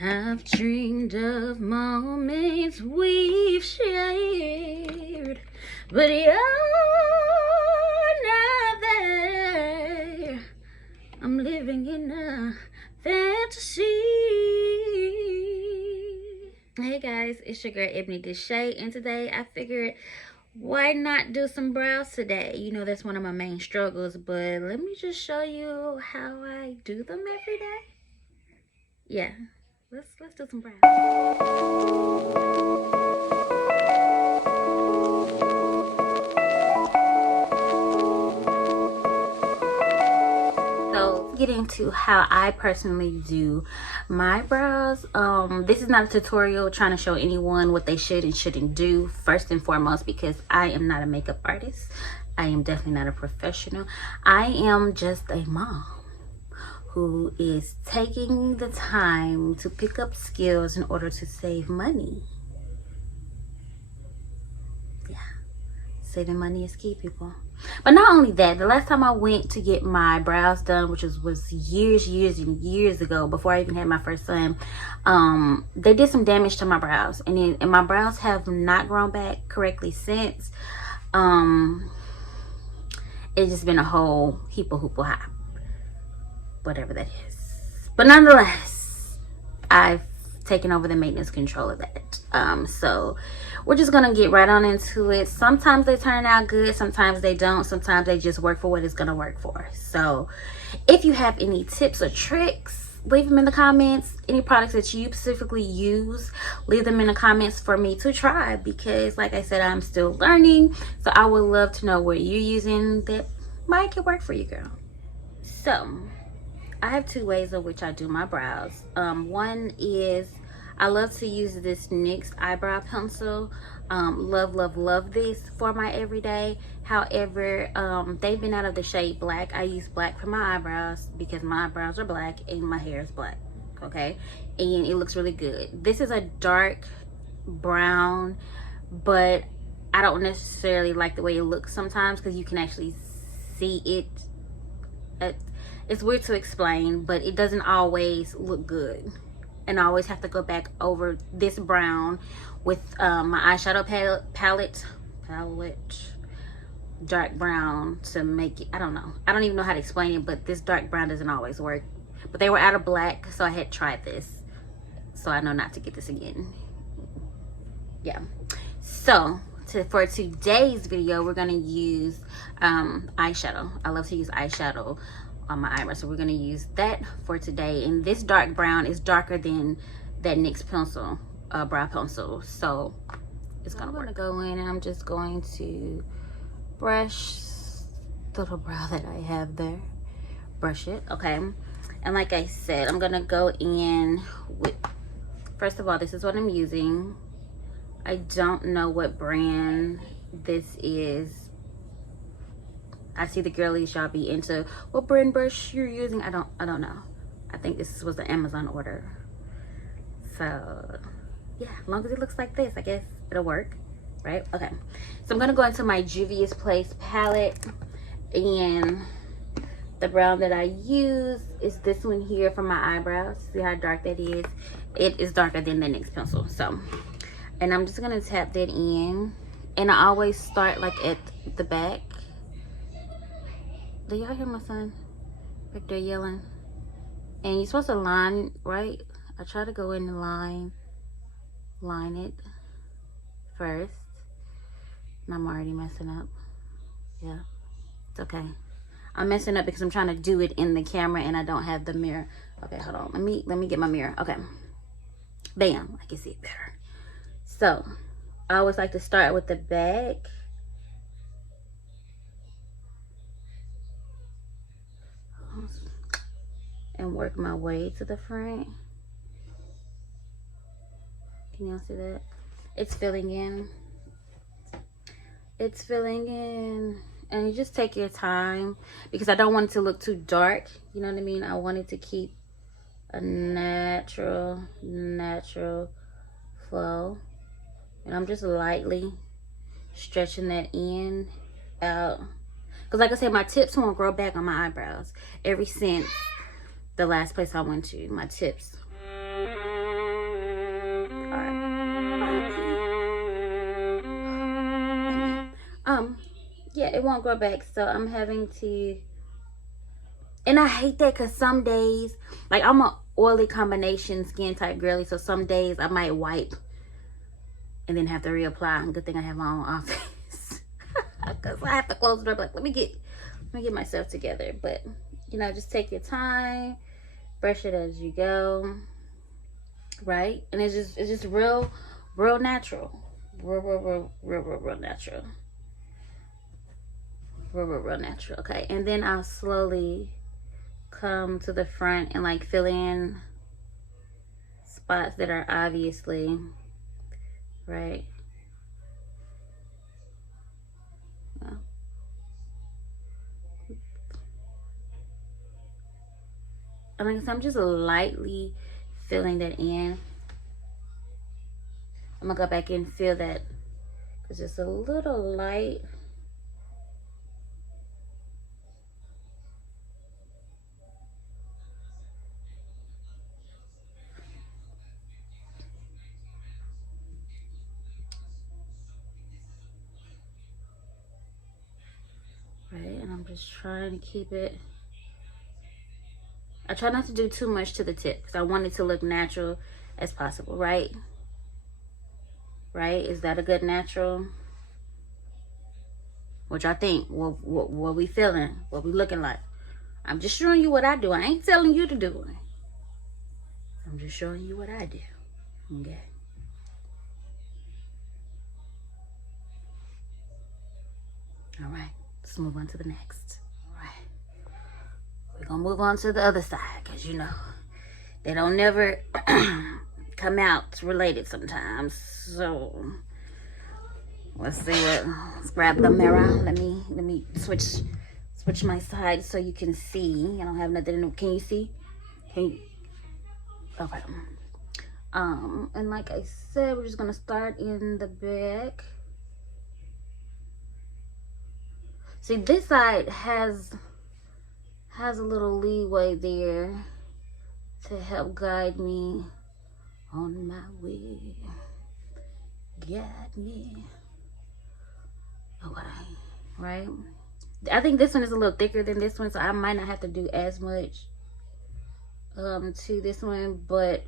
I've dreamed of moments we've shared, but you're not there. I'm living in a fantasy. Hey guys, it's your girl Ebony Desha, and today I figured why not do some brows today? You know, that's one of my main struggles, but let me just show you how I do them every day. Yeah, let's do some brows. So get into how I personally do my brows. This is not a tutorial trying to show anyone what they should and shouldn't do, first and foremost, because I am not a makeup artist. I am definitely not a professional. I am just a mom who is taking the time to pick up skills in order to save money. Yeah, saving money is key, people. But not only that, the last time I went to get my brows done, which was years and years ago, before I even had my first son, they did some damage to my brows, and my brows have not grown back correctly since. It's just been a whole heap of hoopla hop, whatever that is. But nonetheless, I've taken over the maintenance control of that. So we're just gonna get right on into it. Sometimes they turn out good, sometimes they don't, sometimes they just work for what it's gonna work for. So if you have any tips or tricks, leave them in the comments. Any products that you specifically use, leave them in the comments for me to try, because like I said, I'm still learning. So I would love to know what you're using that might could work for you, girl. So I have two ways of which I do my brows. One is I love to use this NYX eyebrow pencil. Love this for my everyday. However, they've been out of the shade black. I use black for my eyebrows because my eyebrows are black and my hair is black, okay? And it looks really good. This is a dark brown, but I don't necessarily like the way it looks sometimes because you can actually see it. It's weird to explain, but it doesn't always look good, and I always have to go back over this brown with my eyeshadow palette dark brown to make it. I don't even know how to explain it, but this dark brown doesn't always work. But they were out of black, so I had tried this, so I know not to get this again. Yeah, so for today's video, we're gonna use eyeshadow. I love to use eyeshadow on my eyebrows, so we're going to use that for today. And this dark brown is darker than that NYX pencil, brow pencil, so it's gonna work. I'm gonna go in and I'm just going to brush the little brow that I have there, brush it, okay? And like I said, I'm gonna go in with, first of all, this is what I'm using. I don't know what brand this is. I see the girlies, y'all be into what brand brush you're using. I don't know. I think this was the Amazon order. So yeah, as long as it looks like this, I guess it'll work, right? Okay, so I'm gonna go into my Juvia's Place palette, and the brown that I use is this one here for my eyebrows. See how dark that is? It is darker than the NYX pencil. So, and I'm just gonna tap that in, and I always start like at the back. Do y'all hear my son back there yelling? And you're supposed to line, right? I try to go in the line it first. And I'm already messing up. Yeah, it's okay. I'm messing up because I'm trying to do it in the camera and I don't have the mirror. Okay, hold on. Let me get my mirror. Okay. Bam, I can see it better. So, I always like to start with the back. And work my way to the front. Can y'all see that? It's filling in. It's filling in. And you just take your time, because I don't want it to look too dark. You know what I mean? I want it to keep a natural flow. And I'm just lightly stretching that in, out. Because like I said, my tips won't grow back on my eyebrows ever since the last place I went to. My tips Yeah, it won't grow back, so I'm having to, and I hate that because some days, like, I'm a oily combination skin type girly, so some days I might wipe and then have to reapply. Good thing I have my own office because I have to close the door. Like, let me get myself together. But you know, just take your time, brush it as you go, right? And it's just real natural, real natural. Real natural. Okay, and then I'll slowly come to the front and like fill in spots that are obviously right. Yeah. I mean, so I'm just lightly filling that in. I'm gonna go back and fill that. It's just a little light. Right, and I'm just trying to keep it. I try not to do too much to the tip because I want it to look natural as possible, right? Right? Is that a good natural? What y'all think? What we feeling? What we looking like? I'm just showing you what I do. I ain't telling you to do it. I'm just showing you what I do. Okay. All right. Let's move on to the next. All right. We're going to move on to the other side because, you know, they don't never come out related sometimes. So, let's see what. Let's grab the mirror. Let me switch my side so you can see. I don't have nothing. Can you see? Can you? Okay. And like I said, we're just going to start in the back. See, this side has a little leeway there to help guide me on my way. Guide me. Okay, right? I think this one is a little thicker than this one, so I might not have to do as much to this one, but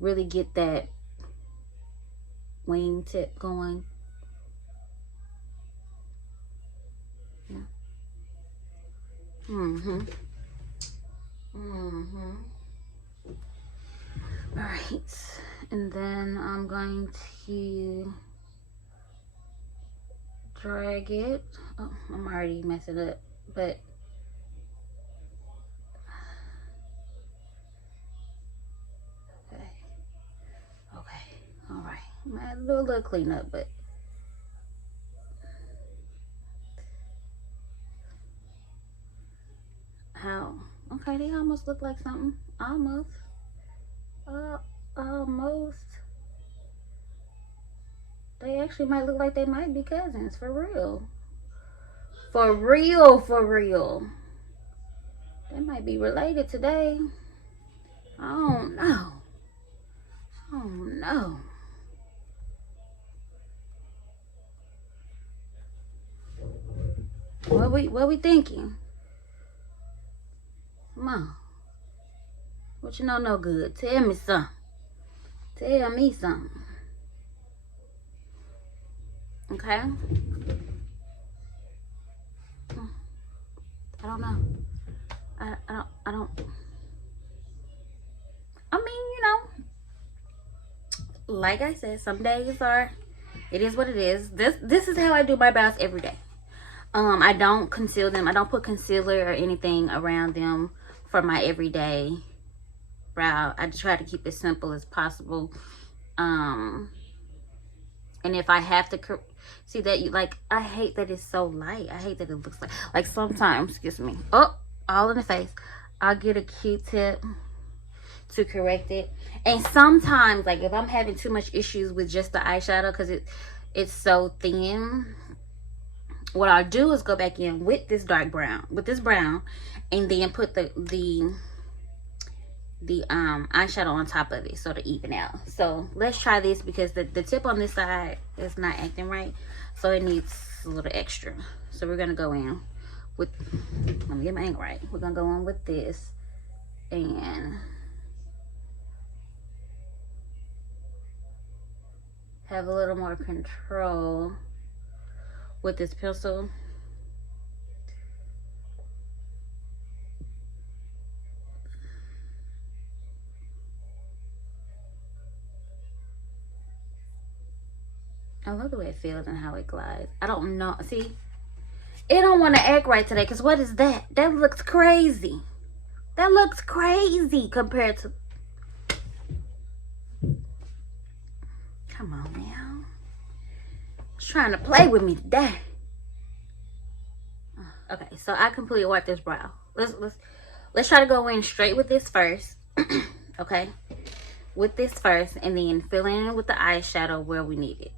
really get that wing tip going. All right, and then I'm going to drag it. Oh, I'm already messing up, but okay, all right. Might do a little cleanup, but how? Okay, they almost look like something. Almost. Almost. They actually might look like they might be cousins, for real. For real. They might be related today. I don't know. What we thinking? Come on. What you know no good? Tell me something. Tell me something. Okay? I don't know. I don't. I mean, you know, like I said, some days it is what it is. This is how I do my brows every day. I don't conceal them. I don't put concealer or anything around them for my everyday brow. I try to keep it simple as possible. And if I have to see that, you like, I hate that it's so light. I hate that it looks like sometimes, excuse me, oh, all in the face, I'll get a Q-tip to correct it. And sometimes, like, if I'm having too much issues with just the eyeshadow because it's so thin, what I'll do is go back in with this dark brown, and then put the the eyeshadow on top of it, so to even out. So let's try this, because the tip on this side is not acting right, so it needs a little extra. So we're gonna go in with, let me get my angle right, we're gonna go in with this and have a little more control with this pencil. I love the way it feels and how it glides. I don't know. See, it don't want to act right today, because what is that? That looks crazy. That looks crazy compared to... Come on now. It's trying to play with me today. Okay, so I completely wiped this brow. Let's try to go in straight with this first. Okay, with this first, and then fill in with the eyeshadow where we need it.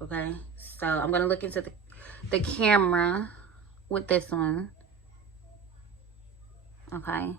Okay, so I'm gonna look into the camera with this one. Okay.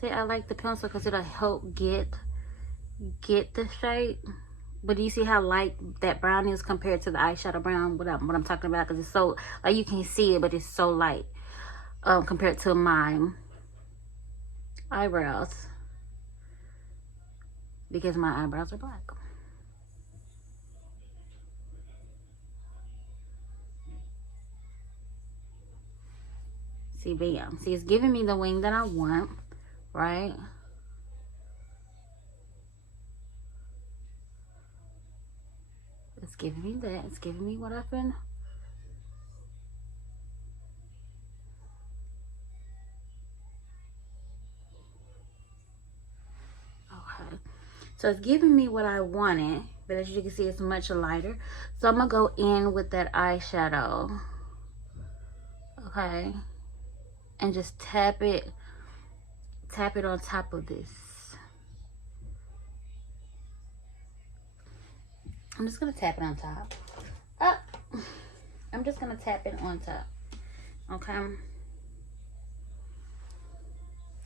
See, I like the pencil because it'll help get the shape. But do you see how light that brown is compared to the eyeshadow brown? What I'm talking about? Because it's so, like, you can see it, but it's so light compared to my eyebrows, because my eyebrows are black. See, bam. See, it's giving me the wing that I want, right? It's giving me that. It's giving me what I've been... Okay. So it's giving me what I wanted, but as you can see, it's much lighter. So I'm going to go in with that eyeshadow. Okay. And just tap it on top of this. I'm just gonna tap it on top. I'm just gonna tap it on top. Okay.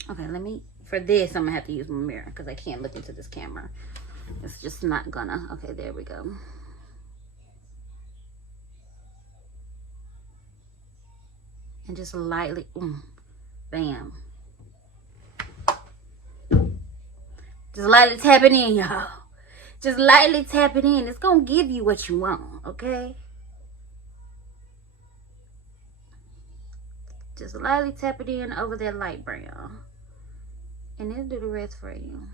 Okay, let me, for this, I'm gonna have to use my mirror because I can't look into this camera. It's just not gonna. Okay, there we go. And just lightly, bam. Just lightly tap it in, y'all. Just lightly tap it in. It's gonna give you what you want, okay? Just lightly tap it in over that light brown. And it'll do the rest for you.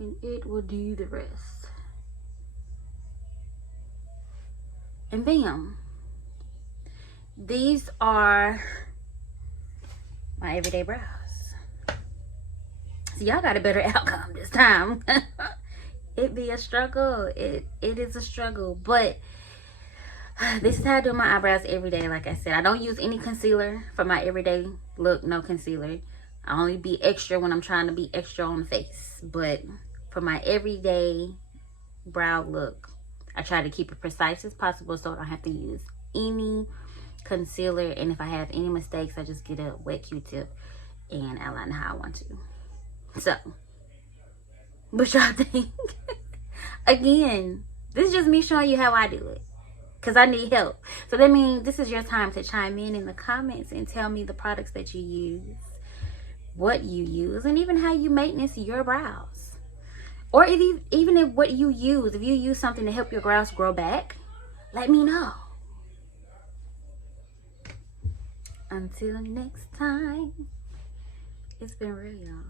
And it will do the rest. And bam. These are my everyday brows. So y'all got a better outcome this time. It be a struggle. It is a struggle. But this is how I do my eyebrows every day. Like I said, I don't use any concealer for my everyday look. No concealer. I only be extra when I'm trying to be extra on the face. But for my everyday brow look, I try to keep it precise as possible so I don't have to use any concealer. And if I have any mistakes, I just get a wet Q-tip and outline how I want to. So, what y'all think? Again, this is just me showing you how I do it, because I need help. So that means this is your time to chime in the comments and tell me the products that you use, what you use, and even how you maintenance your brows. Or even if what you use, if you use something to help your brows grow back, let me know. Until next time, it's been real, y'all.